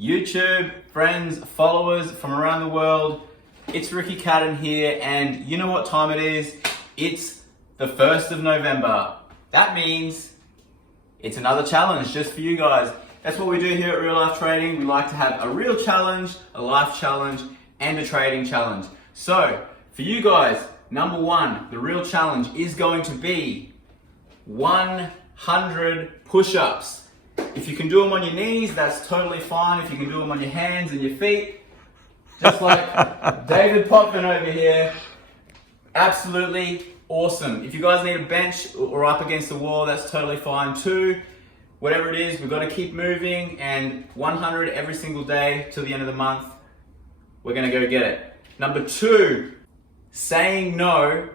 YouTube, friends, followers from around the world, it's Ricky Cadden here, and you know what time it is? It's the 1st of November. That means it's another challenge just for you guys. That's what we do here at Real Life Trading. We like to have a real challenge, a life challenge, and a trading challenge. So, for you guys, number one, the real challenge is going to be 100 push-ups. If you can do them on your knees, that's totally fine. If you can do them on your hands and your feet, just like David Potvin over here, absolutely awesome. If you guys need a bench or up against the wall, that's totally fine too. Whatever it is, we've got to keep moving, and 100 every single day till the end of the month, we're gonna go get it. Number two, saying no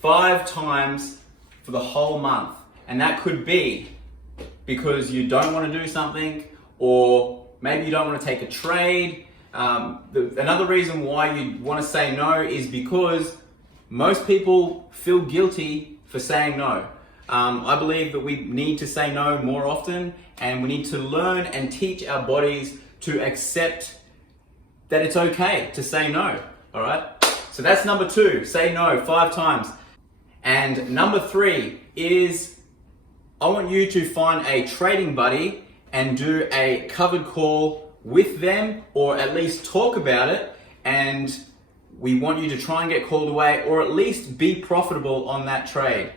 5 times for the whole month. And that could be because you don't want to do something, or maybe you don't want to take a trade. Another reason why you want to say no is because most people feel guilty for saying no. I believe that we need to say no more often, and we need to learn and teach our bodies to accept that it's okay to say no, all right? So that's number two, say no 5 times. And number 3 is I want you to find a trading buddy and do a covered call with them, or at least talk about it, and we want you to try and get called away, or at least be profitable on that trade.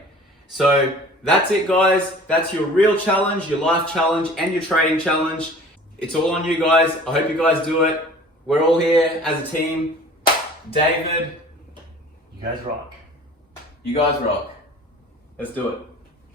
So that's it, guys. That's your real challenge, your life challenge, and your trading challenge. It's all on you guys. I hope you guys do it. We're all here as a team. David, You guys rock. you guys rock. Let's do it.